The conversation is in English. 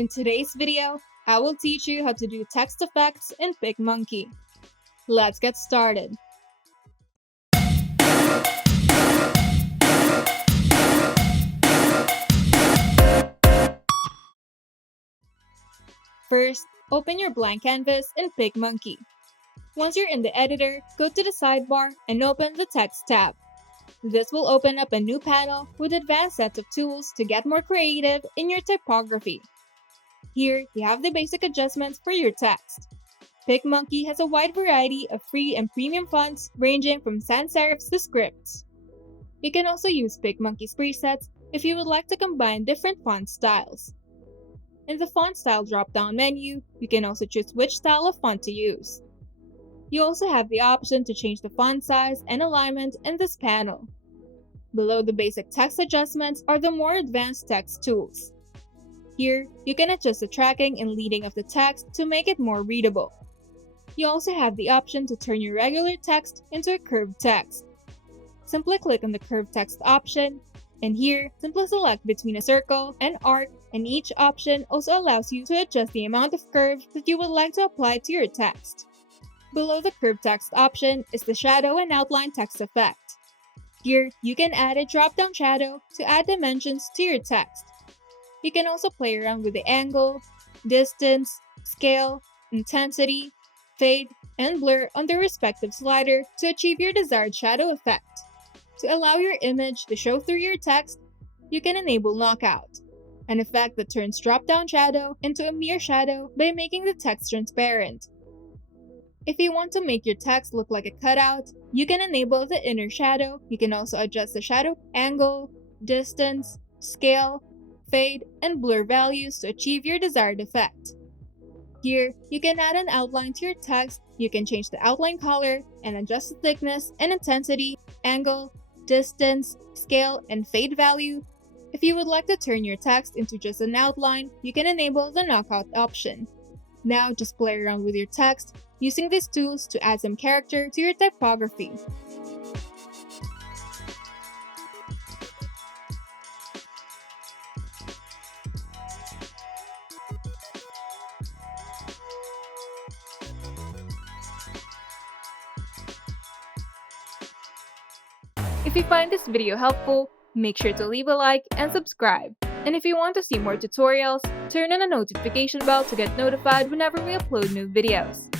In today's video, I will teach you how to do text effects in PicMonkey. Let's get started. First, open your blank canvas in PicMonkey. Once you're in the editor, go to the sidebar and open the Text tab. This will open up a new panel with advanced sets of tools to get more creative in your typography. Here, you have the basic adjustments for your text. PicMonkey has a wide variety of free and premium fonts ranging from sans serifs to scripts. You can also use PicMonkey's presets if you would like to combine different font styles. In the font style drop-down menu, you can also choose which style of font to use. You also have the option to change the font size and alignment in this panel. Below the basic text adjustments are the more advanced text tools. Here, you can adjust the tracking and leading of the text to make it more readable. You also have the option to turn your regular text into a curved text. Simply click on the curved text option, and here, simply select between a circle and arc, and each option also allows you to adjust the amount of curve that you would like to apply to your text. Below the curved text option is the shadow and outline text effect. Here, you can add a drop-down shadow to add dimensions to your text. You can also play around with the angle, distance, scale, intensity, fade, and blur on the respective slider to achieve your desired shadow effect. To allow your image to show through your text, you can enable knockout, an effect that turns drop-down shadow into a mere shadow by making the text transparent. If you want to make your text look like a cutout, you can enable the inner shadow. You can also adjust the shadow angle, distance, scale, fade, and blur values to achieve your desired effect. Here, you can add an outline to your text. You can change the outline color and adjust the thickness and intensity, angle, distance, scale, and fade value. If you would like to turn your text into just an outline, you can enable the knockout option. Now just play around with your text using these tools to add some character to your typography. If you find this video helpful, make sure to leave a like and subscribe. And if you want to see more tutorials, turn on the notification bell to get notified whenever we upload new videos.